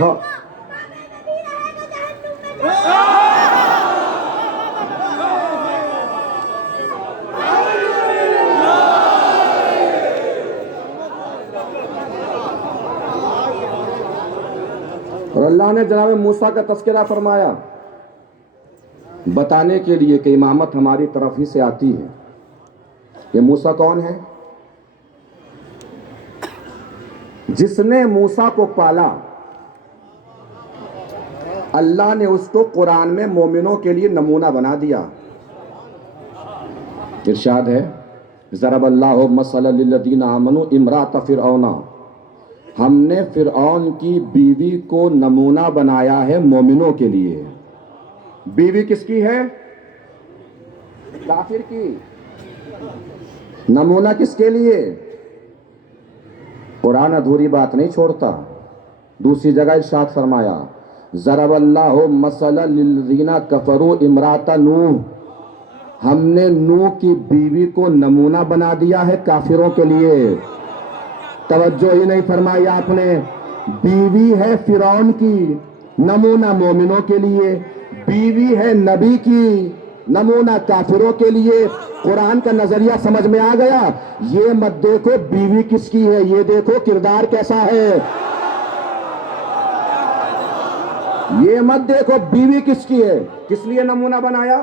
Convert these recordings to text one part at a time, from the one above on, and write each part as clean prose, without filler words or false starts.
بہت اور اللہ نے جناب موسیٰ کا تذکرہ فرمایا بتانے کے لیے کہ امامت ہماری طرف ہی سے آتی ہے. یہ موسیٰ کون ہے؟ جس نے موسیٰ کو پالا اللہ نے اس کو قرآن میں مومنوں کے لیے نمونہ بنا دیا. ارشاد ہے ضرب اللہ مثلا للذین آمنوا امرأۃ فرعون، ہم نے فرعون کی بیوی کو نمونہ بنایا ہے مومنوں کے لیے. بیوی کس کی ہے؟ کافر کی. نمونہ کس کے لیے؟ قرآن ادھوری بات نہیں چھوڑتا. دوسری جگہ ارشاد فرمایا ضرب اللہ مثلا للذین کفروا امرأۃ نوح، ہم نے نوح کی بیوی کو نمونہ بنا دیا ہے کافروں کے لیے. توجہ ہی نہیں فرمائی آپ نے. بیوی ہے فرعون کی، نمونہ مومنوں کے لیے. بیوی ہے نبی کی، نمونہ کافروں کے لیے. قرآن کا نظریہ سمجھ میں آ گیا. یہ مت دیکھو بیوی کس کی ہے، یہ دیکھو کردار کیسا ہے. یہ مت دیکھو بیوی کس کی ہے. کس لیے نمونہ بنایا؟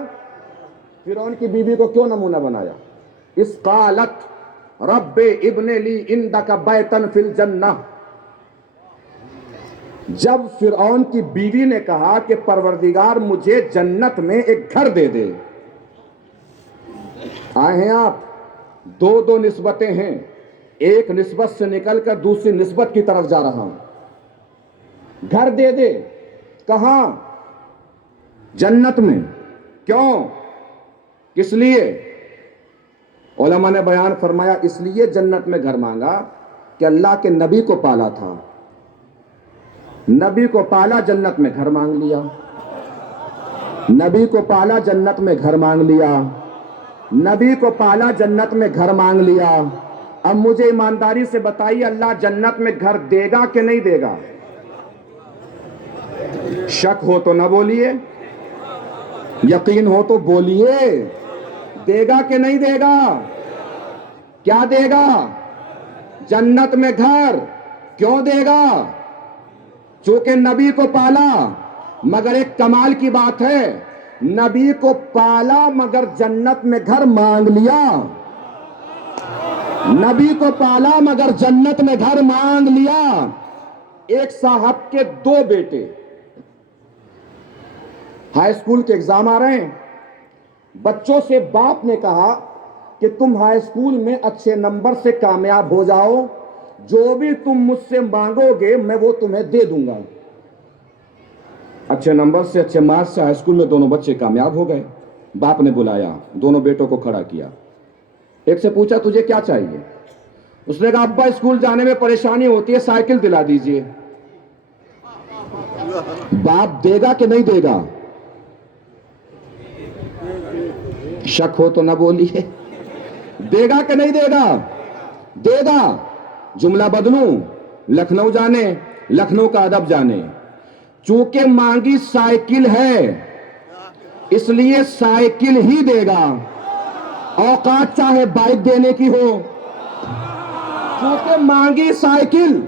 فرعون کی بیوی کو کیوں نمونہ بنایا؟ اس قالت رب ابن لی عندک بیتا فی الجنہ، جب فرعون کی بیوی نے کہا کہ پروردگار مجھے جنت میں ایک گھر دے دے. آئے ہیں آپ، دو نسبتیں ہیں. ایک نسبت سے نکل کر دوسری نسبت کی طرف جا رہا ہوں. گھر دے دے کہاں؟ جنت میں. کیوں؟ کس لیے؟ علماء نے بیان فرمایا اس لیے جنت میں گھر مانگا کہ اللہ کے نبی کو پالا تھا. نبی کو پالا جنت میں گھر مانگ لیا. نبی کو پالا جنت میں گھر مانگ لیا. نبی کو پالا جنت میں گھر مانگ لیا. اب مجھے ایمانداری سے بتائیے اللہ جنت میں گھر دے گا کہ نہیں دے گا؟ شک ہو تو نہ بولیے، یقین ہو تو بولیے. دے گا کہ نہیں دے گا؟ کیا دے گا؟ جنت میں گھر. کیوں دے گا؟ چونکہ نبی کو پالا. مگر ایک کمال کی بات ہے، نبی کو پالا مگر جنت میں گھر مانگ لیا. نبی کو پالا مگر جنت میں گھر مانگ لیا. ایک صاحب کے 2 بیٹے، ہائی اسکول کے ایگزام آ رہے ہیں. بچوں سے باپ نے کہا کہ تم ہائی اسکول میں اچھے نمبر سے کامیاب ہو جاؤ، جو بھی تم مجھ سے مانگو گے میں وہ تمہیں دے دوں گا. اچھے نمبر سے اچھے مارکس سے ہائی اسکول میں دونوں بچے کامیاب ہو گئے. باپ نے بلایا، دونوں بیٹوں کو کھڑا کیا. ایک سے پوچھا تجھے کیا چاہیے؟ اس نے کہا ابا اسکول جانے میں پریشانی ہوتی ہے، سائیکل دلا دیجئے. باپ دے گا کہ نہیں دے گا؟ شک ہو تو نہ بولیے. دے گا کہ نہیں دے گا؟ دے گا. جملہ بدلوں، لکھنؤ جانے، لکھنؤ کا ادب جانے. چونکہ مانگی سائیکل ہے اس لیے سائیکل ہی دے گا، اوقات چاہے بائک دینے کی ہو. چونکہ مانگی سائیکل،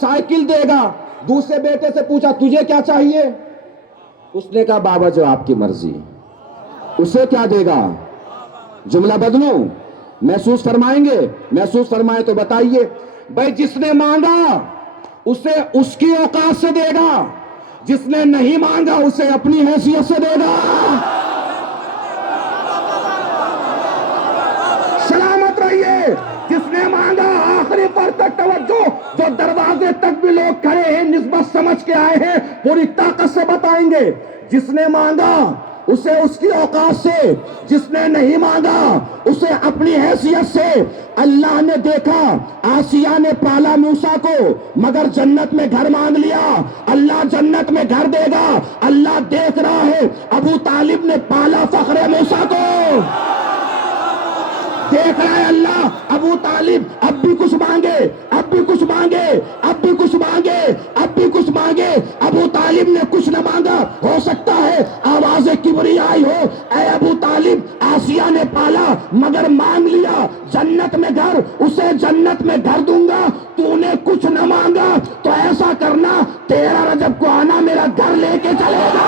سائیکل دے گا. دوسرے بیٹے سے پوچھا تجھے کیا چاہیے؟ اس نے کہا بابا جو آپ کی مرضی. اسے کیا دے گا؟ جملہ بدلوں، محسوس فرمائیں گے؟ محسوس فرمائے تو بتائیے. بھائی جس نے مانگا اسے اس کی اوقات سے دے گا، جس نے نہیں مانگا اسے اپنی حیثیت سے دے گا. سلامت رہیے. جس نے مانگا آخری پر تک توجہ، جو دروازے تک بھی لوگ کھڑے ہیں نسبت سمجھ کے آئے ہیں پوری طاقت سے بتائیں گے. جس نے مانگا اسے اس کی اوقات سے، جس نے نہیں مانگا اسے اپنی حیثیت سے. اللہ نے دیکھا آسیہ نے پالا موسیٰ کو مگر جنت میں گھر مانگ لیا. اللہ جنت میں گھر دے گا. اللہ دیکھ رہا ہے ابو طالب نے پالا فخر موسیٰ کو. دیکھ رہا ہے اللہ ابو طالب اب بھی کچھ مانگے، اب بھی کچھ مانگے، اب بھی کچھ مانگے، اب بھی کچھ مانگے. طالب نے کچھ نہ مانگا، ہو سکتا ہے آواز کبریائی ہو، اے ابو طالب آسیہ نے پالا مگر مانگ لیا جنت میں گھر، اسے جنت میں گھر دوں گا، تو نے کچھ نہ مانگا تو ایسا کرنا 13 رجب کو آنا، میرا گھر لے کے چلے گا۔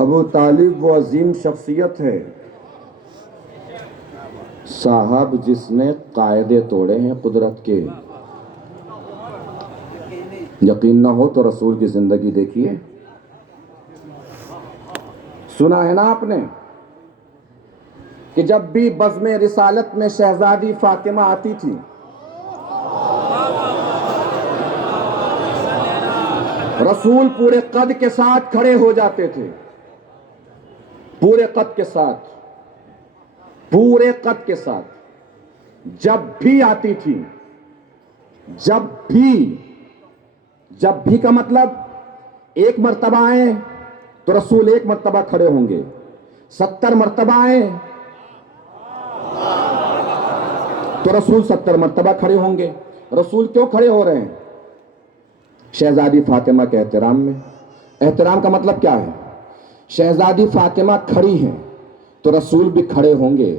ابو طالب وہ عظیم شخصیت ہے صاحب جس نے قاعدے توڑے ہیں قدرت کے۔ یقین نہ ہو تو رسول کی زندگی دیکھیے، سنا ہے نا آپ نے کہ جب بھی بزم رسالت میں شہزادی فاطمہ آتی تھی، رسول پورے قد کے ساتھ کھڑے ہو جاتے تھے، پورے قد کے ساتھ، پورے قد کے ساتھ جب بھی آتی تھی، جب بھی کا مطلب ایک مرتبہ آئیں تو رسول ایک مرتبہ کھڑے ہوں گے، 70 مرتبہ آئیں تو رسول 70 مرتبہ کھڑے ہوں گے۔ رسول کیوں کھڑے ہو رہے ہیں؟ شہزادی فاطمہ کے احترام میں۔ احترام کا مطلب کیا ہے؟ شہزادی فاطمہ کھڑی ہیں تو رسول بھی کھڑے ہوں گے،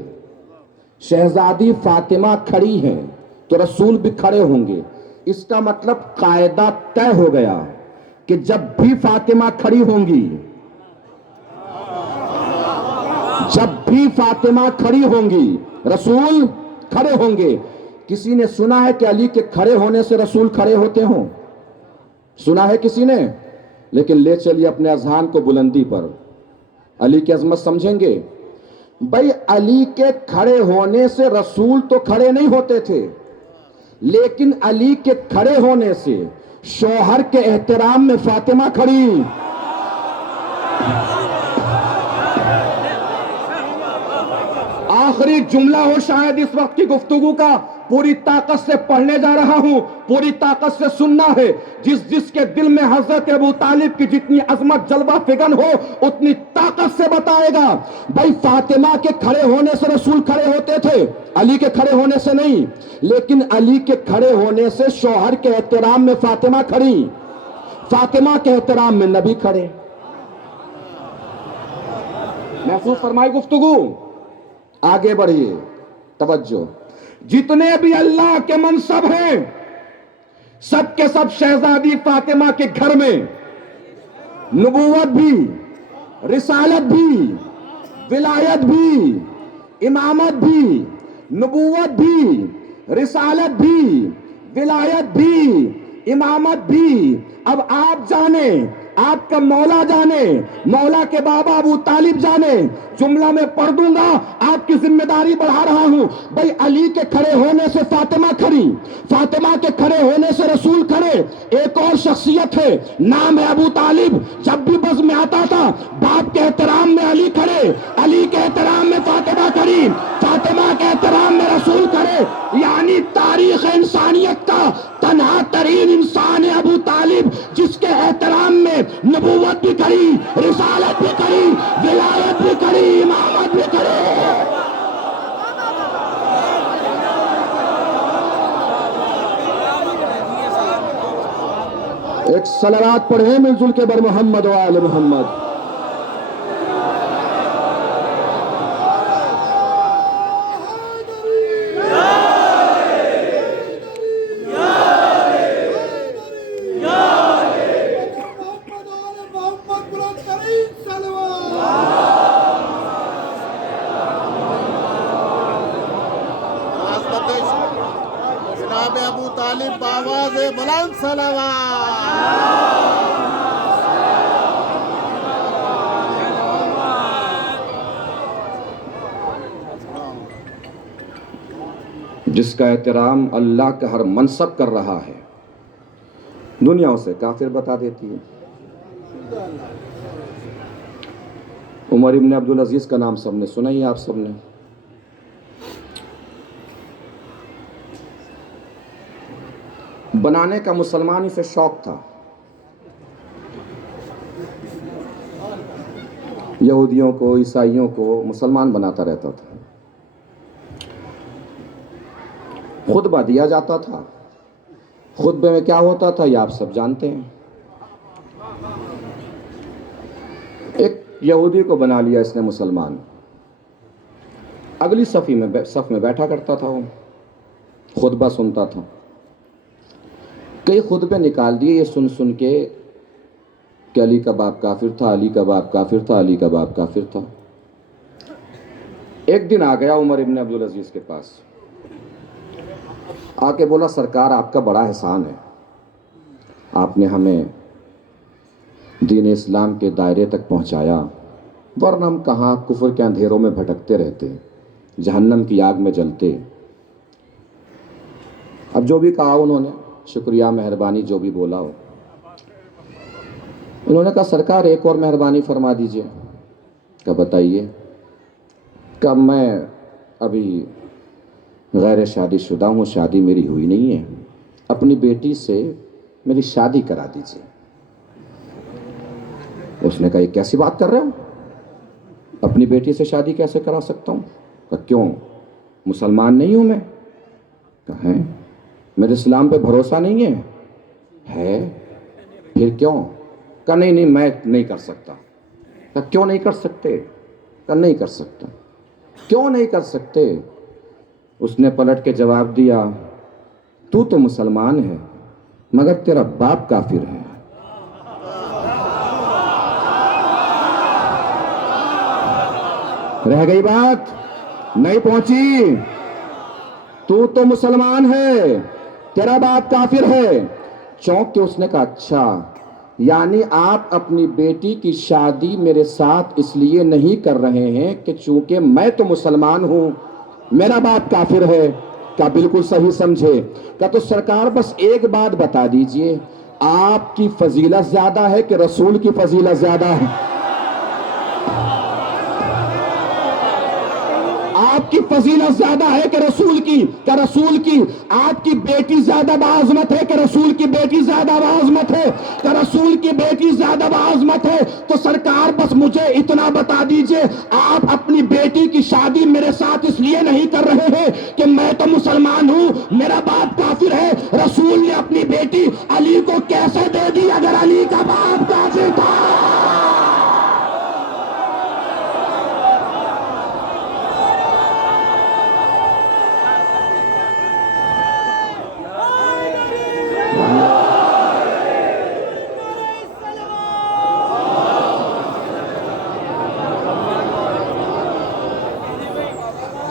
شہزادی فاطمہ کھڑی ہیں تو رسول بھی کھڑے ہوں گے۔ اس کا مطلب قاعدہ طے ہو گیا کہ جب بھی فاطمہ کھڑی ہوں گی، جب بھی فاطمہ کھڑی ہوں گی رسول کھڑے ہوں گے۔ کسی نے سنا ہے کہ علی کے کھڑے ہونے سے رسول کھڑے ہوتے ہوں؟ سنا ہے کسی نے؟ لیکن لے چلیے اپنے اذہان کو بلندی پر، علی کی عظمت سمجھیں گے۔ بھائی علی کے کھڑے ہونے سے رسول تو کھڑے نہیں ہوتے تھے، لیکن علی کے کھڑے ہونے سے شوہر کے احترام میں فاطمہ کھڑی۔ آخری جملہ ہو شاید اس وقت کی گفتگو کا، پوری طاقت سے پڑھنے جا رہا ہوں، پوری طاقت سے سننا ہے۔ جس کے دل میں حضرت ابو طالب کی جتنی عظمت جلوہ فگن ہو اتنی طاقت سے بتائے گا۔ بھائی فاطمہ کے کھڑے ہونے سے رسول کھڑے ہوتے تھے، علی کے کھڑے ہونے سے نہیں، لیکن علی کے کھڑے ہونے سے شوہر کے احترام میں فاطمہ کھڑی، فاطمہ کے احترام میں نبی کھڑے۔ محسوس فرمائی گفتگو؟ آگے بڑھیے، توجہ۔ جتنے بھی اللہ کے منصب ہیں سب کے سب شہزادی فاطمہ کے گھر میں، نبوت بھی، رسالت بھی، ولایت بھی، امامت بھی، نبوت بھی، رسالت بھی، ولایت بھی، امامت بھی۔ اب آپ جانیں، آپ کا مولا جانے، مولا کے بابا ابو طالب جانے، جملہ میں پڑھ دوں گا، آپ کی ذمہ داری بڑھا رہا ہوں۔ بھئی علی کے کھڑے ہونے سے فاطمہ کھڑی، فاطمہ کے کھڑے ہونے سے رسول کھڑے۔ ایک اور شخصیت ہے، نام ہے ابو طالب۔ جب بھی بزم میں آتا تھا باپ کے احترام میں علی کھڑے، علی کے احترام میں فاطمہ کھڑی، فاطمہ کے احترام میں رسول کھڑے۔ یعنی تاریخ انسانیت کا تنہا ترین انسان ہے ابو طالب، جس کے احترام میں نبوت بھی کھڑی، رسالت بھی کھڑی، ولایت بھی کھڑی، امامت بھی کھڑی۔ ایک صلوات پڑھیں مل جل کے بر محمد و آل محمد۔ ابو طالب بآواز بلند صلوات. جس کا احترام اللہ کا ہر منصب کر رہا ہے دنیا اسے کافر بتا دیتی ہے. عمر ابن عبدالعزیز کا نام سب نے سنا ہی، آپ سب نے. بنانے کا مسلمان اسے شوق تھا. یہودیوں کو، عیسائیوں کو مسلمان بناتا رہتا تھا. خطبہ دیا جاتا تھا. خطبے میں کیا ہوتا تھا یہ آپ سب جانتے ہیں. ایک یہودی کو بنا لیا اس نے مسلمان. اگلی صف میں بیٹھا کرتا تھا، وہ خطبہ سنتا تھا. کئی خطبے نکال دیے یہ سن سن کے کہ علی کا باپ کافر تھا، علی کا باپ کافر تھا، علی کا باپ کافر تھا. ایک دن آ گیا عمر ابن عبدالعزیز کے پاس، آ کے بولا سرکار آپ کا بڑا احسان ہے، آپ نے ہمیں دین اسلام کے دائرے تک پہنچایا، ورنہ ہم کہاں کفر کے اندھیروں میں بھٹکتے رہتے، جہنم کی آگ میں جلتے. اب جو بھی کہا انہوں نے، شکریہ مہربانی جو بھی بولا ہو. انہوں نے کہا سرکار ایک اور مہربانی فرما دیجئے. کہا بتائیے. کہ میں ابھی غیر شادی شدہ ہوں، شادی میری ہوئی نہیں ہے، اپنی بیٹی سے میری شادی کرا دیجئے. اس نے کہا یہ کیسی بات کر رہے ہو، اپنی بیٹی سے شادی کیسے کرا سکتا ہوں؟ کہا کیوں، مسلمان نہیں ہوں میں؟ کہا ہے، میرے اسلام پہ بھروسہ نہیں ہے؟ ہے. پھر کیوں؟ کہا نہیں میں نہیں کر سکتا. کہا کیوں نہیں کر سکتے؟ کہا نہیں کر سکتا. کیوں نہیں کر سکتے؟ اس نے پلٹ کے جواب دیا تو مسلمان ہے مگر تیرا باپ کافر ہے. رہ گئی بات؟ نہیں پہنچی؟ تو مسلمان ہے، تیرا باپ کافر ہے. چونک کے اس نے کہا اچھا، یعنی آپ اپنی بیٹی کی شادی میرے ساتھ اس لیے نہیں کر رہے ہیں کہ چونکہ میں تو مسلمان ہوں، میرا باپ کافر ہے. کہا بالکل صحیح سمجھے. کہا تو سرکار بس ایک بات بتا دیجئے، آپ کی فضیلت زیادہ ہے کہ رسول کی فضیلت زیادہ ہے؟ آپ کی فضیلت زیادہ ہے کہ رسول کی؟ کہ رسول کی. آپ کی بیٹی زیادہ باعظمت ہے کہ رسول کی بیٹی زیادہ باعظمت ہے؟ کہ رسول کی بیٹی زیادہ باعظمت ہے. تو سرکار بس مجھے اتنا بتا دیجئے، آپ اپنی بیٹی کی شادی میرے ساتھ اس لیے نہیں کر رہے ہیں کہ میں تو مسلمان ہوں، میرا باپ کافر ہے. رسول نے اپنی بیٹی علی کو کیسے دے دی اگر علی کا باپ کافر تھا؟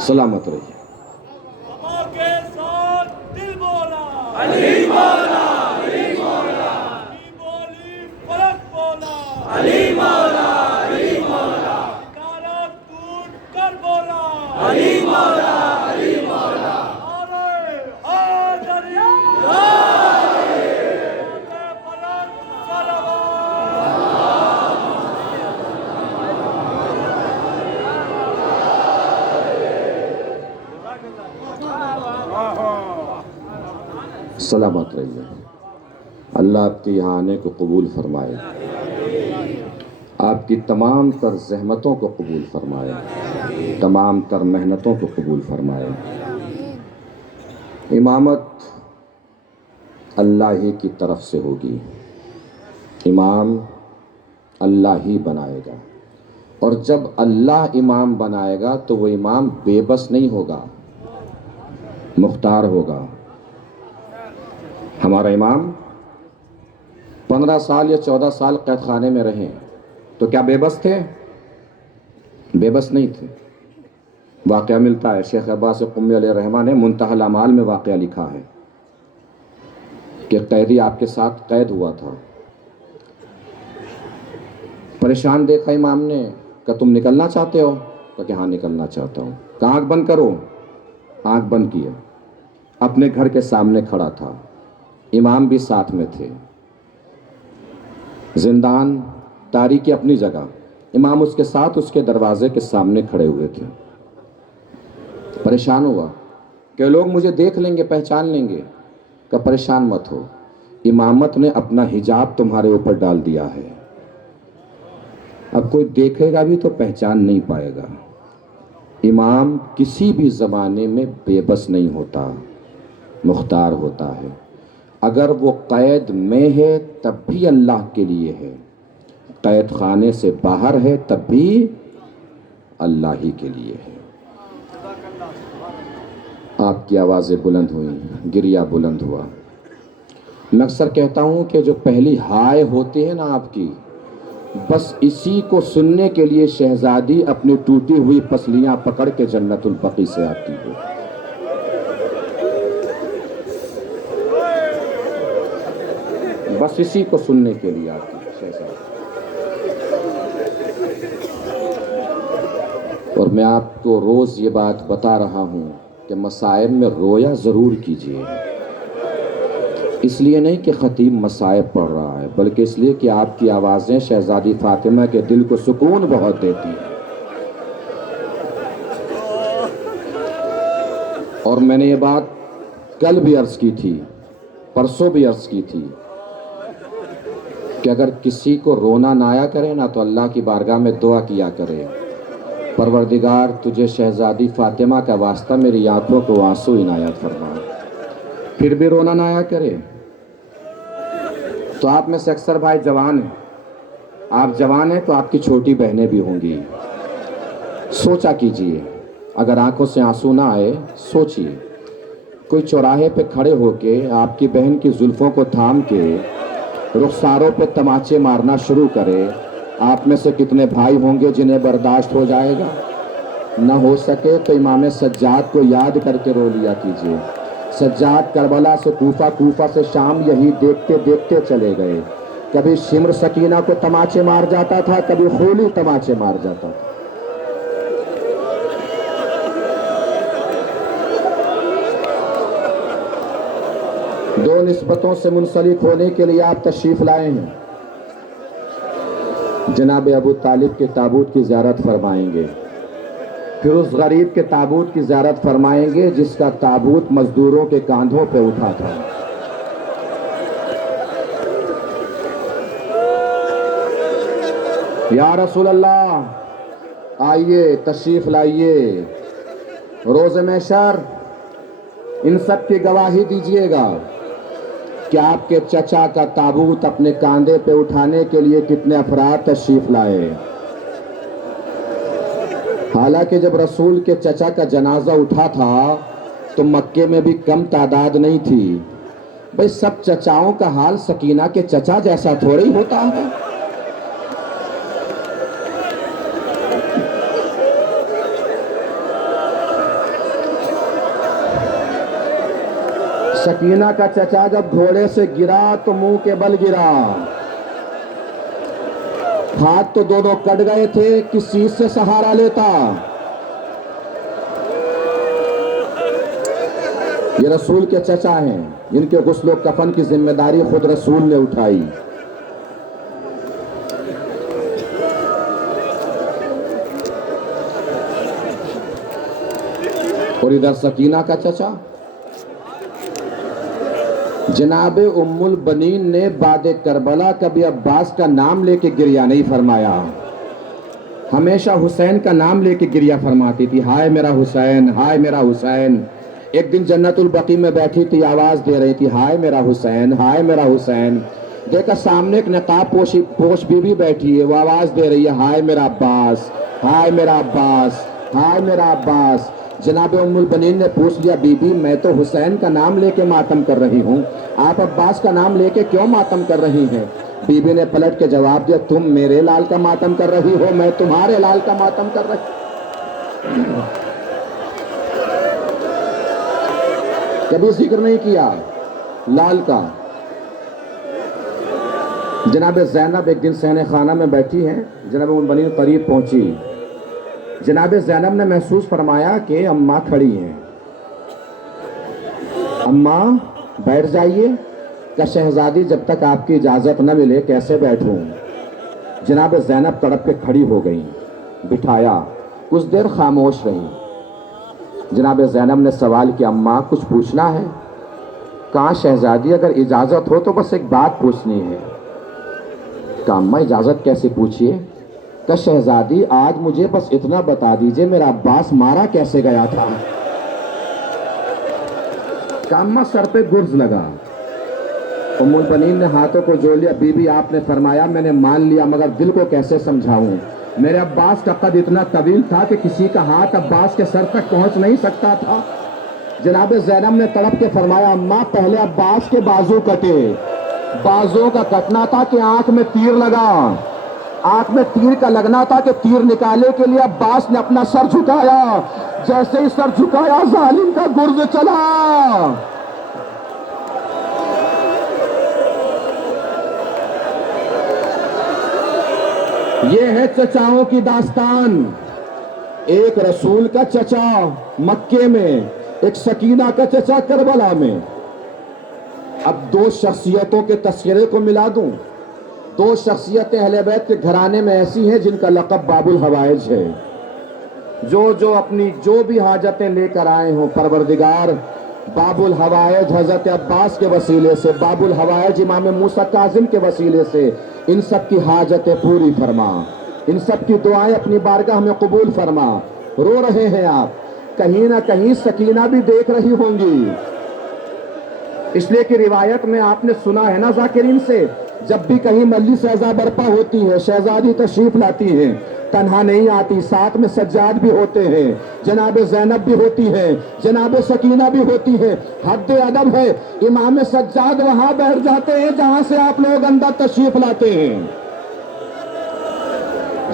سلامت رہیے. سلامت رہیے. اللہ آپ کے یہاں آنے کو قبول فرمائے، آپ کی تمام تر زحمتوں کو قبول فرمائے، تمام تر محنتوں کو قبول فرمائے. امامت اللہ ہی کی طرف سے ہوگی، امام اللہ ہی بنائے گا. اور جب اللہ امام بنائے گا تو وہ امام بے بس نہیں ہوگا، مختار ہوگا. ہمارا امام 15 سال یا 14 سال قید خانے میں رہے تو کیا بے بس تھے؟ بے بس نہیں تھے. واقعہ ملتا ہے، شیخ عباس قمی علیہ الرحمہ نے منتہی الاعمال میں واقعہ لکھا ہے. کہ قیدی آپ کے ساتھ قید ہوا تھا. پریشان دیکھا امام نے, کہ تم نکلنا چاہتے ہو؟ کہ ہاں نکلنا چاہتا ہوں. کہ آنکھ بند کرو. آنکھ بند کیا. اپنے گھر کے سامنے کھڑا تھا, امام بھی ساتھ میں تھے. زندان تاریکی اپنی جگہ, امام اس کے ساتھ اس کے دروازے کے سامنے کھڑے ہوئے تھے. پریشان ہوا کہ لوگ مجھے دیکھ لیں گے, پہچان لیں گے. کہ پریشان مت ہو, امامت نے اپنا حجاب تمہارے اوپر ڈال دیا ہے, اب کوئی دیکھے گا بھی تو پہچان نہیں پائے گا. امام کسی بھی زمانے میں بے بس نہیں ہوتا, مختار ہوتا ہے. اگر وہ قید میں ہے تب بھی اللہ کے لیے ہے, قید خانے سے باہر ہے تب بھی اللہ ہی کے لیے ہے. آپ کی آوازیں بلند ہوئیں, گریہ بلند ہوا. میں اکثر کہتا ہوں کہ جو پہلی ہائے ہوتی ہے نا آپ کی, بس اسی کو سننے کے لیے شہزادی اپنی ٹوٹی ہوئی پسلیاں پکڑ کے جنت البقیع سے آتی ہے. بس اسی کو سننے کے لیے آتی ہے شہزادی. اور میں آپ کو روز یہ بات بتا رہا ہوں کہ مصائب میں رویا ضرور کیجیے. اس لیے نہیں کہ خطیب مصائب پڑھ رہا ہے, بلکہ اس لیے کہ آپ کی آوازیں شہزادی فاطمہ کے دل کو سکون بہت دیتی ہیں. اور میں نے یہ بات کل بھی عرض کی تھی, پرسوں بھی عرض کی تھی, کہ اگر کسی کو رونا نہ آیا کرے نا تو اللہ کی بارگاہ میں دعا کیا کرے, پروردگار تجھے شہزادی فاطمہ کا واسطہ میری آنکھوں کو آنسو عنایت فرما. پھر بھی رونا نہ آیا کرے تو آپ میں سے اکثر بھائی جوان ہیں, آپ جوان ہیں تو آپ کی چھوٹی بہنیں بھی ہوں گی. سوچا کیجئے, اگر آنکھوں سے آنسو نہ آئے, سوچئے کوئی چوراہے پہ کھڑے ہو کے آپ کی بہن کی زلفوں کو تھام کے رخساروں پہ تماچے مارنا شروع کرے, آپ میں سے کتنے بھائی ہوں گے جنہیں برداشت ہو جائے گا؟ نہ ہو سکے تو امام سجاد کو یاد کر کے رو لیا کیجئے. سجاد کربلا سے کوفہ, کوفہ سے شام, یہی دیکھتے دیکھتے چلے گئے. کبھی شمر سکینہ کو تماچے مار جاتا تھا, کبھی خولی تماچے مار جاتا تھا. دو نسبتوں سے منسلک ہونے کے لیے آپ تشریف لائے ہیں. جناب ابو طالب کے تابوت کی زیارت فرمائیں گے, پھر اس غریب کے تابوت کی زیارت فرمائیں گے جس کا تابوت مزدوروں کے کاندھوں پہ اٹھا تھا. یا رسول اللہ, آئیے تشریف لائیے, روز محشر ان سب کی گواہی دیجیے گا کہ آپ کے چچا کا تابوت اپنے کاندھے پہ اٹھانے کے لیے کتنے افراد تشریف لائے. حالانکہ جب رسول کے چچا کا جنازہ اٹھا تھا تو مکے میں بھی کم تعداد نہیں تھی. بھئی سب چچاؤں کا حال سکینہ کے چچا جیسا تھوڑی ہوتا ہے. سکینہ کا چچا جب گھوڑے سے گرا تو منہ کے بل گرا, ہاتھ تو دونوں کٹ گئے تھے, کس چیز سے سہارا لیتا؟ یہ رسول کے چچا ہیں جن کے غسل و کفن کی ذمہ داری خود رسول نے اٹھائی. اور ادھر سکینہ کا چچا جناب ام البنین نے بعد کربلا کبھی عباس کا نام لے کے گریہ نہیں فرمایا, ہمیشہ حسین کا نام لے کے گریہ فرماتی تھی, ہائے میرا حسین, ہائے میرا حسین. ایک دن جنت البقیع میں بیٹھی تھی, آواز دے رہی تھی, ہائے میرا حسین, ہائے میرا حسین. دیکھا سامنے ایک نقاب پوش بی بی بیٹھی ہے, وہ آواز دے رہی ہے, ہائے میرا عباس, ہائے میرا عباس, ہائے میرا عباس. جناب ام البنین نے پوچھ لیا, بی بی میں تو حسین کا نام لے کے ماتم کر رہی ہوں, آپ عباس کا نام لے کے کیوں ماتم کر رہی ہیں؟ بی بی نے پلٹ کے جواب دیا, تم میرے لال کا ماتم کر رہی ہو, میں تمہارے لال کا ماتم کر رہی ہوں. کبھی ذکر نہیں کیا لال کا, جناب زینب ایک دن صحن خانہ میں بیٹھی ہیں، جناب ام المؤمنین قریب پہنچی، جناب زینب نے محسوس فرمایا کہ اماں کھڑی ہیں۔ اماں بیٹھ جائیے، کہ شہزادی جب تک آپ کی اجازت نہ ملے کیسے بیٹھوں؟ جناب زینب تڑپ کے کھڑی ہو گئی، بٹھایا، کچھ دیر خاموش رہی۔ جناب زینب نے سوال کیا، اماں کچھ پوچھنا ہے؟ کہا شہزادی اگر اجازت ہو تو بس ایک بات پوچھنی ہے۔ کہا اماں اجازت کیسے پوچھیے؟ کہ شہزادی آج مجھے بس اتنا بتا دیجئے میرا عباس مارا کیسے گیا تھا؟ کہ اماں سر پہ گرز لگا۔ ام المؤمنین نے ہاتھوں کو جوڑ لیا، بی بی آپ نے فرمایا میں نے مان لیا مگر دل کو کیسے سمجھاؤں؟ میرے عباس کا قد اتنا طویل تھا کہ کسی کا ہاتھ عباس کے سر تک پہنچ نہیں سکتا تھا۔ جناب زینب نے تڑپ کے فرمایا اماں پہلے عباس کے بازو کٹے، بازوں کا کٹنا تھا کہ آنکھ میں تیر لگا، آنکھ میں تیر کا لگنا تھا کہ تیر نکالے کے لیے عباس نے اپنا سر جھکایا، جیسے ہی سر جھکایا ظالم کا گرز چلا۔ یہ ہے چچاؤں کی داستان، ایک رسول کا چچا مکے میں، ایک سکینہ کا چچا کربلا میں۔ اب دو شخصیتوں کے تذکرے کو ملا دوں، دو شخصیتیں اہل بیت کے گھرانے میں ایسی ہیں جن کا لقب باب الحوائج ہے، جو اپنی جو بھی حاجتیں لے کر آئے ہوں پروردگار باب الحوائج حضرت عباس کے وسیلے سے، باب الحوائج امام موسیٰ کاظم کے وسیلے سے ان سب کی حاجتیں پوری فرما، ان سب کی دعائیں اپنی بارگاہ میں قبول فرما۔ رو رہے ہیں آپ، کہیں نہ کہیں سکینہ بھی دیکھ رہی ہوں گی، اس لیے کہ روایت میں آپ نے سنا ہے نا ذاکرین سے، جب بھی کہیں مجلس عزا برپا ہوتی ہے، شہزادی تشریف لاتی ہیں، تنہا نہیں آتی، ساتھ میں سجاد بھی ہوتے ہیں، جناب زینب بھی ہوتی ہے، جناب سکینہ بھی ہوتی ہے۔ حد ادب ہے امام سجاد وہاں بیٹھ جاتے ہیں جہاں سے آپ لوگ اندر تشریف لاتے ہیں،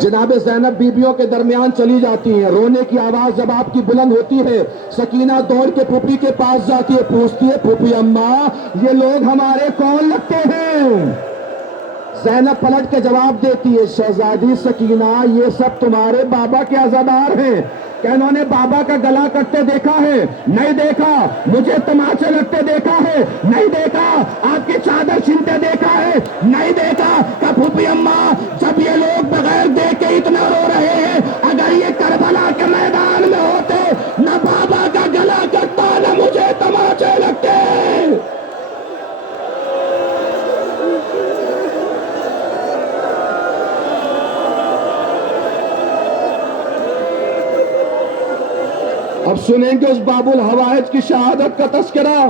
جناب زینب بیبیوں کے درمیان چلی جاتی ہیں، رونے کی آواز جب آپ کی بلند ہوتی ہے، سکینہ دوڑ کے پھوپھی کے پاس جاتی ہے، پوچھتی ہے پھوپھی اماں یہ لوگ ہمارے کون لگتے ہیں؟ زینب پلٹ کے جواب دیتی ہے شہزادی سکینہ یہ سب تمہارے بابا کے عزادار ہیں۔ کہ انہوں نے بابا کا گلا کٹتے دیکھا ہے؟ نہیں دیکھا۔ مجھے تماچے لگتے دیکھا ہے؟ نہیں دیکھا۔ آپ کی چادر چھینتے دیکھا ہے؟ نہیں دیکھا۔ کہ پھوپھی اماں جب یہ لوگ بغیر دیکھ کے اتنا رو رہے ہیں، اگر یہ کربلا کے میدان میں ہوتے نہ بابا کا گلا کٹتا نہ مجھے تماچے لگتے۔ اب سنیں گے اس باب الحوائج کی شہادت کا تذکرہ،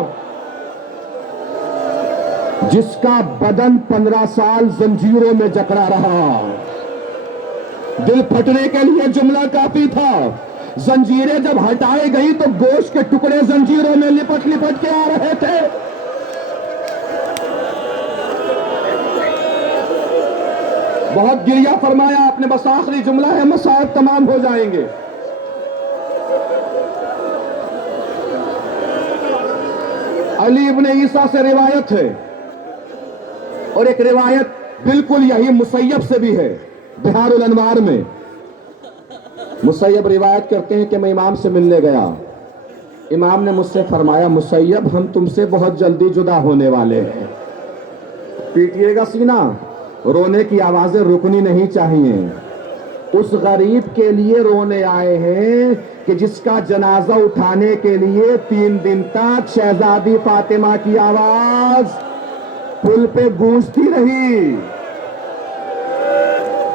جس کا بدن 15 سال زنجیروں میں جکڑا رہا۔ دل پھٹنے کے لیے جملہ کافی تھا، زنجیریں جب ہٹائی گئی تو گوشت کے ٹکڑے زنجیروں میں لپٹ لپٹ کے آ رہے تھے۔ بہت گریہ فرمایا آپ نے، بس آخری جملہ ہے، مصائب تمام ہو جائیں گے۔ علی ابن عیسیٰ سے روایت ہے، اور ایک روایت بالکل یہی مسیب سے بھی ہے، بہار الانوار میں مسیب روایت کرتے ہیں کہ میں امام سے ملنے گیا، امام نے مجھ سے فرمایا مسیب ہم تم سے بہت جلدی جدا ہونے والے ہیں، پیٹیے گا سینہ، رونے کی آوازیں رکنی نہیں چاہیے۔ اس غریب کے لیے رونے آئے ہیں کہ جس کا جنازہ اٹھانے کے لیے 3 دن تک شہزادی فاطمہ کی آواز پل پہ گونجتی رہی۔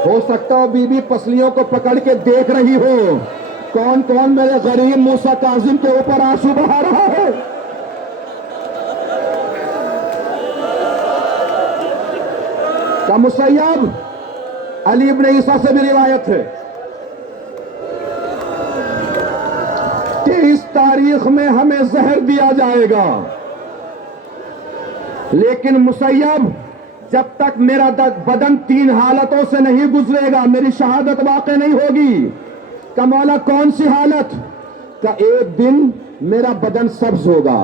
ہو سکتا ہو بی بی پسلیوں کو پکڑ کے دیکھ رہی ہو، کون کون میرے غریب موسیٰ کاظم کے اوپر آنسو بہا رہا ہے۔ کا مسیب علی ابن عیسیٰ سے بھی روایت ہے کہ اس تاریخ میں ہمیں زہر دیا جائے گا، لیکن مسیب جب تک میرا بدن 3 حالتوں سے نہیں گزرے گا میری شہادت واقع نہیں ہوگی۔ کہ مولا کون سی حالت؟ کہ ایک دن میرا بدن سبز ہوگا،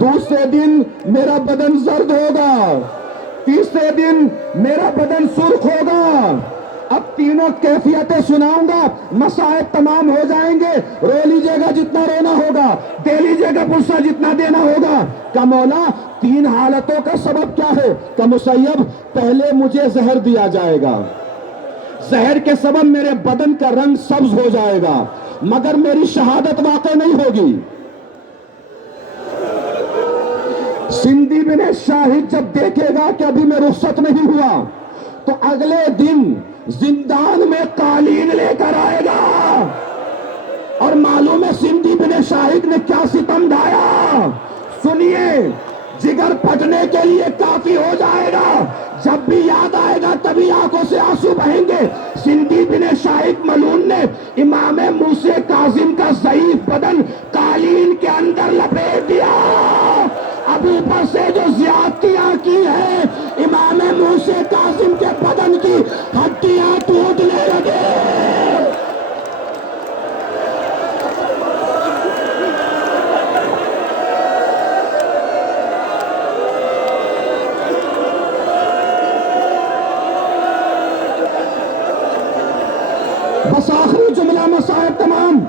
دوسرے دن میرا بدن زرد ہوگا، تیسرے دن میرا بدن سرخ ہوگا. اب تینوں کیفیتیں سناؤں گا, مصائب تمام ہو جائیں گے. رو لیجیے گا جتنا رونا ہوگا, دے لیجیے گا غصہ جتنا دینا ہوگا. کہ مولا تین حالتوں کا سبب کیا ہے؟ کہ مسیب پہلے مجھے زہر دیا جائے گا, زہر کے سبب میرے بدن کا رنگ سبز ہو جائے گا, مگر میری شہادت واقع نہیں ہوگی. سندھی بن شاہد جب دیکھے گا کہ ابھی میں رخصت نہیں ہوا, تو اگلے دن زندان میں قالین لے کر آئے گا. اور معلوم ہے سندھی بن شاہد نے کیا ستم ڈھایا؟ سنیے, جگر پھٹنے کے لیے کافی ہو جائے گا, جب بھی یاد آئے گا تبھی آنکھوں سے آنسو بہیں گے. سندھی بن شاہد ملعون نے امام موسی کاظم کا ضعیف بدن قالین کے اندر لپیٹ دیا. اب اوپر سے جو زیادتیاں کی ہیں, امام موسی کاظم کے بدن کی ہڈیاں ٹوٹنے لگے. بس آخری جملہ, مصائب تمام,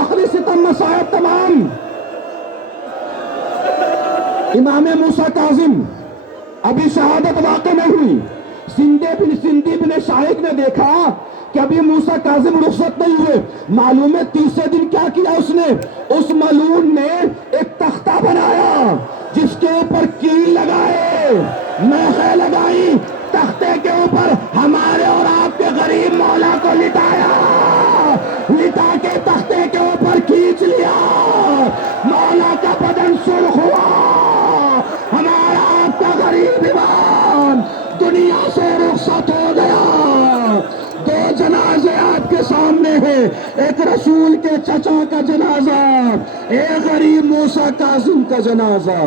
آخری ستم مصائب تمام. امام موسیٰ کاظم ابھی شہادت واقع نہیں ہوئی. سندھی بن شاہد نے دیکھا کہ ابھی موسیٰ کاظم رخصت نہیں ہوئے. معلوم ہے تیسرے دن کیا کیا اس نے؟ اس ملعون نے ایک تختہ بنایا جس کے اوپر کیل لگائے, میخیں لگائی, تختے کے اوپر ہمارے اور آپ کے غریب مولا کو لٹایا, لٹا کے تختے کے اوپر کھینچ لیا. مولا کا بدن سرخ ہوا, ہمارا آپ کا غریب ایمان دنیا سے رخصت ہو گیا. دو جنازے آپ کے سامنے ہیں, ایک رسول کے چچا کا جنازہ, ایک غریب موسیٰ کاظم کا جنازہ.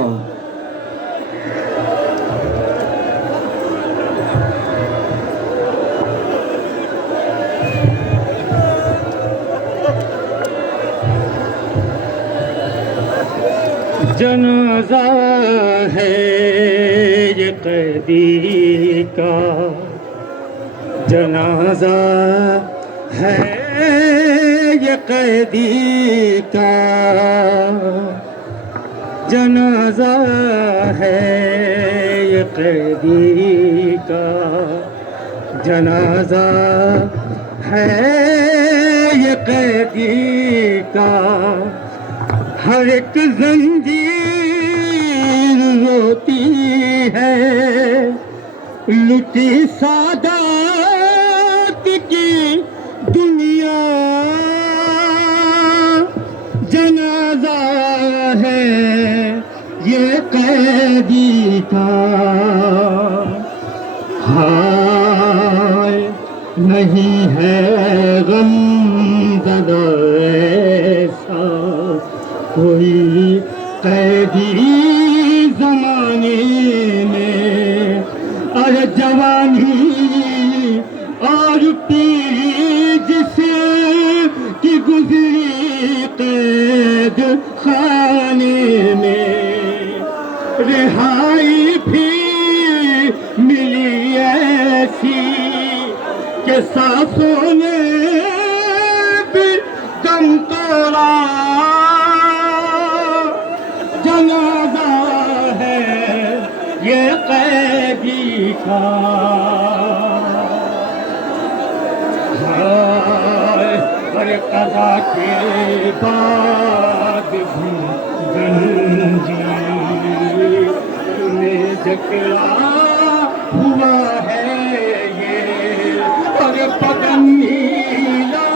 جنازہ ہے یہ قیدی کا, جنازہ ہے یہ قیدی کا, جنازہ ہے یہ قیدی کا, جنازہ ہے یہ قیدی کا. ہر ایک زنجیر روتی ہے, لٹی سادات کی دنیا. جنازہ ہے یہ قیدی کا, ہائے نہیں ہے غم زدہ ایسا کوئی قیدی زمانے میں. اور جوانی اور پیری جسے کی گزری قید خانے میں, رہائی بھی ملی ایسی کہ سانسوں نے بھی دم توڑا. جنازہ ہے یہ قیدی کا, ہر قضا کے بعد بھی زنجیر میں جکڑا ہوا ہے یہ, اور بدن نیلا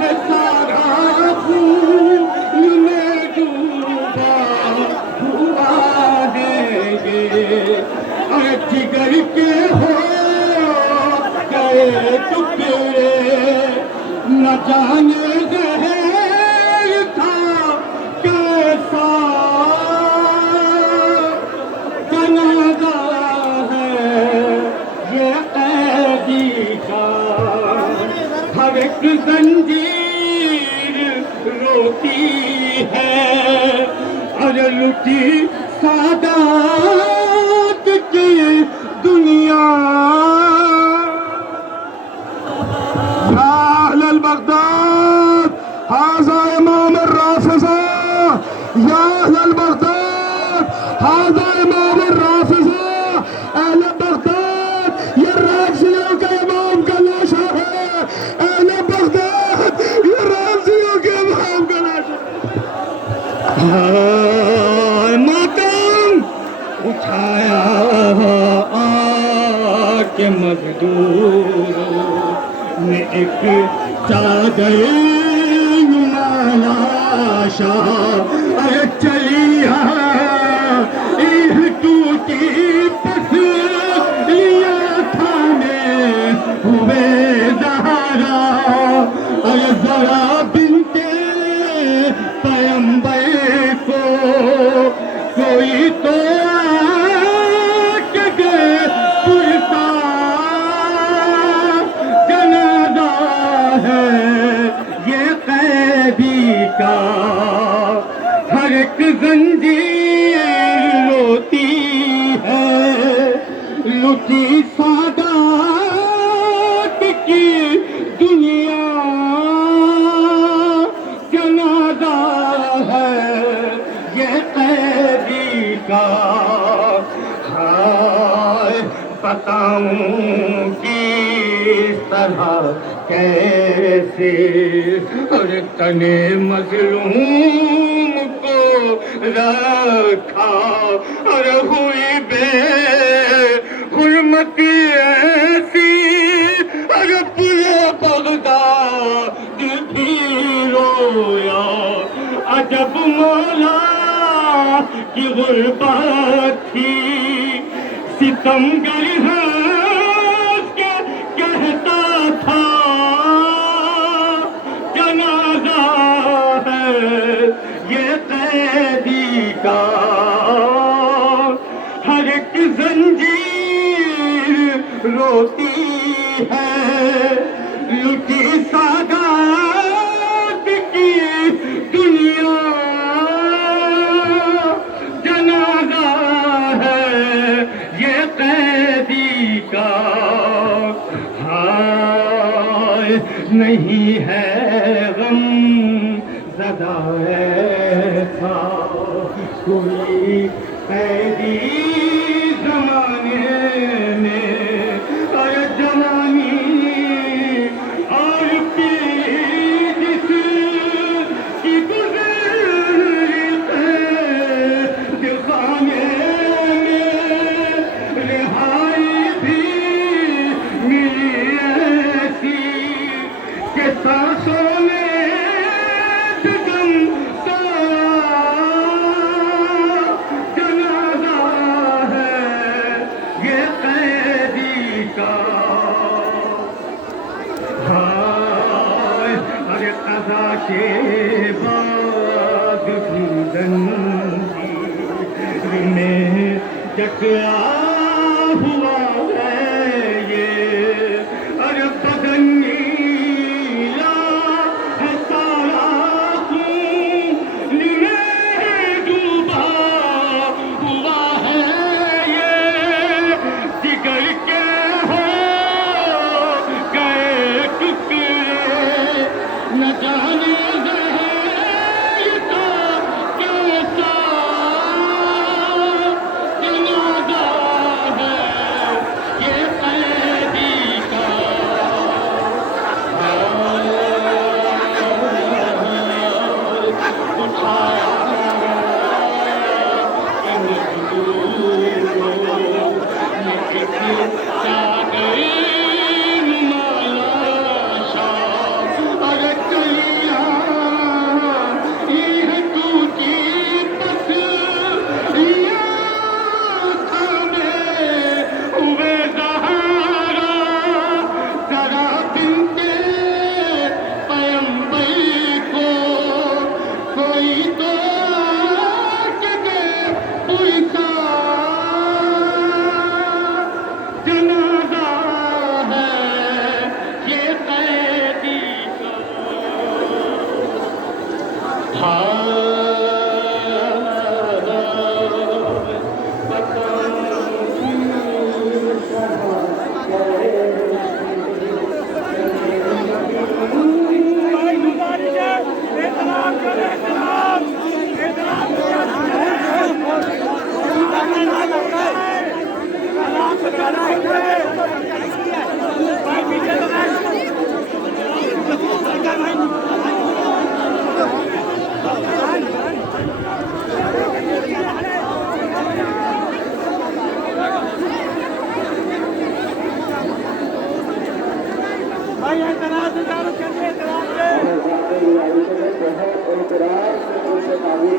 ہے سارا خون میں ڈوبا ہوا ہے یہ, اور جگر کے ہو گئے ٹکڑے, نہ جانے زہر تھا کیسا. جنازہ ہے یہ قیدی کا, ہر ایک زنجیر روتی ہے, اور لٹی سادات کی ماتم اٹھایا کے مزدور نے ایک چادر نمایا ارے چلیا ایہ ٹوٹی پسلیا تھانے ہوئے زہرا ارے ذرا بنتے پیمبر کو کوئی تو ہر ایک زنجیر روتی ہے لٹی سادات کی دنیا جنازہ ہے یہ قیدی کا ہائے بتاؤں کس طرح کیسے اور تنے مظلوم کو رکھا اور ہوئی بے حرمتی ایسی اور پورے بغداد بھی رویا عجب مولا کی غربت تھی ستمگر ہنس کے کہتا تھا جنازہ ہے یہ قیدی کا ہر ایک زنجیر روتی ہے لٹی سادات کی دنیا جنازہ ہے یہ قیدی کا ہائے نہیں ہے غم زدہ ایسا کوئی قیدی زمانے میں اور جوانی اور پیر جس کی گزری قید خانے میں رہائی بھی ملی ایسی کہ سانسوں میں دم کا جنازہ ہے یہ قیدی کا ہائے ارے قضا کے بعد بھی زنجیر میں جکڑا ہوا ہے یہ ارے بدن نیلا ہے سارا خون میں ڈوبا ہوا ہے یہ جگر کے ہو گئے ٹکڑے نہ جانے زہر کا کیسا جنازہ ہے یہ قیدی کا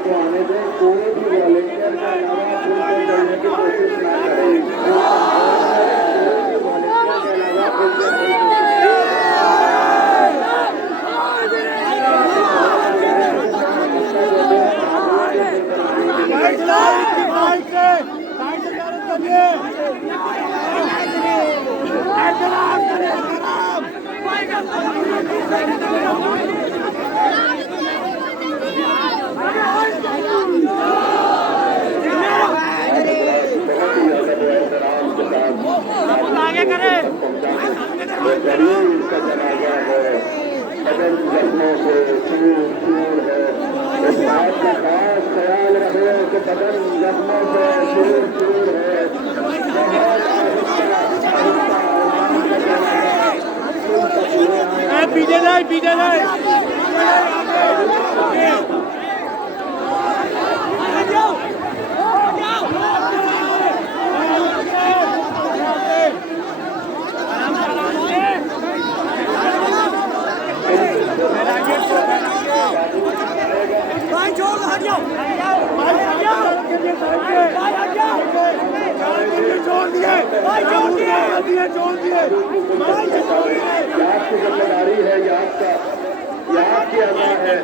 کو آنے دیں، کوئی بھی والنٹیئر کا علاوہ پھول کو چلنے کی کوشش نہ کرے، کوئی بھی والنٹیئر کے علاوہ پھول کو آگے کرے غریب کا جنازہ ہے، بدن زخموں سے چور چور ہے، اس بات کا خاص خیال رہے کہ بدن زخموں سے چور چور ہے۔ پیچھے جائے پیچھے جائے یاد کی ذمہ داری ہے، یاد کی ادا ہے،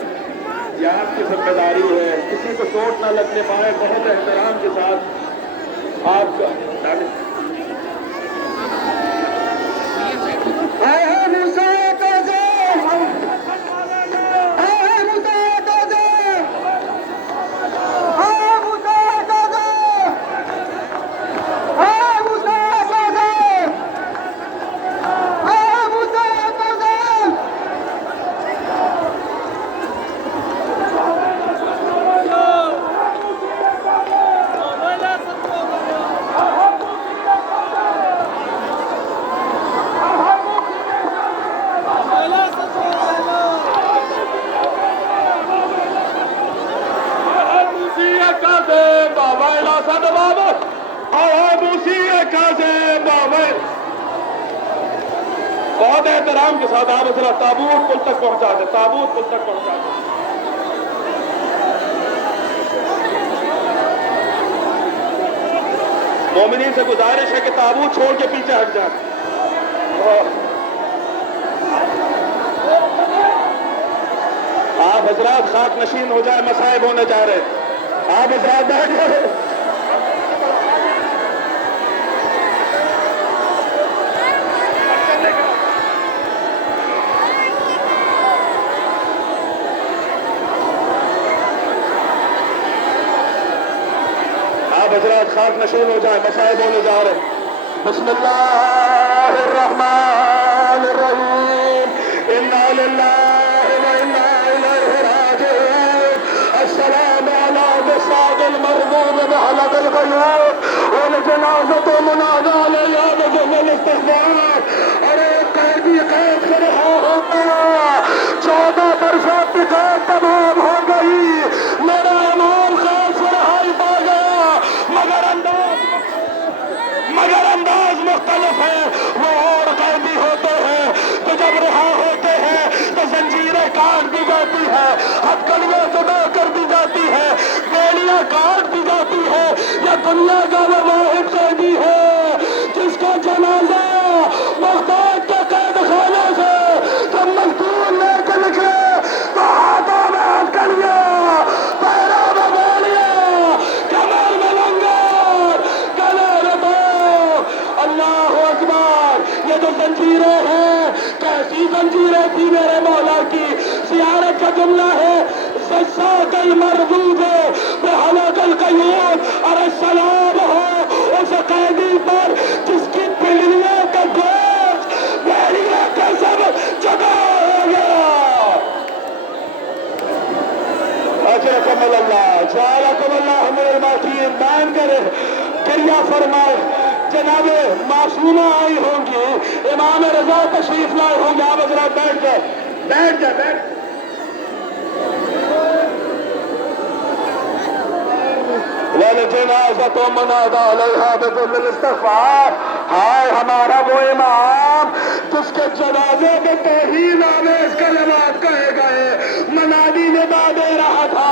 یاد کی ذمہ داری ہے، کسی کو چوٹ نہ لگنے پائے، بہت احترام کے ساتھ آپ کا بہت احترام کے ساتھ آپ ذرا تابوت پل تک پہنچا دیں، تابوت پل تک پہنچا دیں۔ مومنین سے گزارش ہے کہ تابوت چھوڑ کے پیچھے ہٹ جائیں۔ آپ حضرات خاک نشین ہو جائے، مصائب ہونے جا رہے ہیں، آپ حضرات بیٹھ جائیں۔ حضرات خاک نشین ہو جائیں، مصائب ہونے جا رہے ہیں۔ بسم اللہ الرحمن الرحیم، انا للہ و انا الیہ راجعون، السلام علی مصعد المرغوب بحلق الغیوب والجنازۃ منادى علیہ بجم الاستغفار۔ اور ایک قیدی قید سے رہا ہوتا، 14 برسوں کی قید تمام ہو گئی، میرا امام قید سے رہائی پا گیا، مگر انداز مختلف ہے۔ وہ اور قیدی ہوتے ہیں تو جب رہا ہوتے ہیں تو زنجیریں کاٹ دی جاتی ہے، ہتھکڑیاں جدا کر دی جاتی ہے، بیڑیاں کاٹ دی جاتی ہے۔ یہ دنیا کا وہ واحد قیدی ہے جس کا جنازہ بغداد کے قید خانے سے جب مزدور لے کے نکلے تو ہاتھوں میں ہتھکڑیاں، پیروں میں بیڑیاں، کمر میں لنگر، گلے میں دوک۔ اللہ اکبر! یہ جو زنجیریں ہیں، کیسی زنجیریں تھی میرے مولا کی؟ زیارت کا جملہ ہے ساق المرغوب بحلق القیوم، اور السلام ہو اس قیدی پر جس کی پنڈلیوں کا گوشت بیڑیوں کا سب جدا ہو گیا۔ اجرکم اللہ، جعلکم اللہ من الماکین۔ بیان کرے، کریا فرمائے۔ جناب معصومہ آئی ہوں گی، امام رضا تشریف لائے ہوں گے، آپ حضرات بیٹھ جائیں، بیٹھ جائیں، بیٹھ۔ وَالْجَنَازَةُ مُنَادَى عَلَيْهَا بِجَمِّ الْإِسْتِغْفَارِ۔ ہائے ہمارا وہ امام جس کے جنازے میں توحید آمیز کلمات کہے گئے، منادی ندا دے رہا تھا،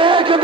1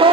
2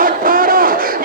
18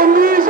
19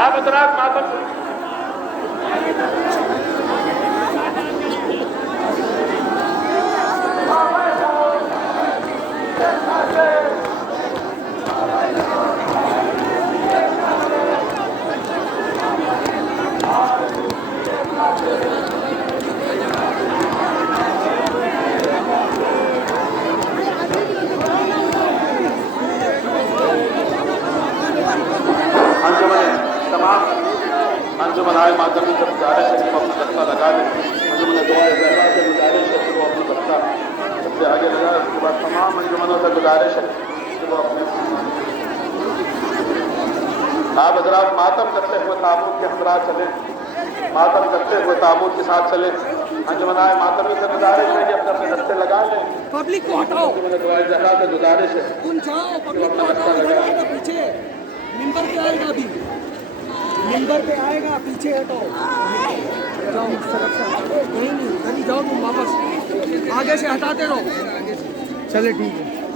آپ حضرات ماتم انجمن آئے ماتمی سے گزارش ہے کہ وہ اپنا دستہ لگا دیں. انجمن دعائے زہرا سے گزارش ہے کہ وہ اپنا دستہ سب سے آگے لگا. اس کے بعد تمام انجمنوں سے گزارش ہے کہ وہ اپنے آپ حضرات ماتم کرتے ہوئے تابوت کے ہمراہ چلیں. ماتم کرتے ہوئے تابوت کے ساتھ چلیں. انجمن آئے ماتمی سے گزارش ہے کہ اپنے اپنے دستے لگا لیں. پبلک کو ہٹاؤ, انجمن دعائے زہرا سے گزارش ہے تم جاؤ, پبلک کو ہٹاؤ, ادھر آئے گا پیچھے, ممبر پہ آئے گا, ابھی ممبر پہ آئے گا, پیچھے ہٹاؤ. جاؤ نہیں ادھر ہی جاؤ, تم واپس آگے سے ہٹاتے رہو. چلے ٹھیک ہے.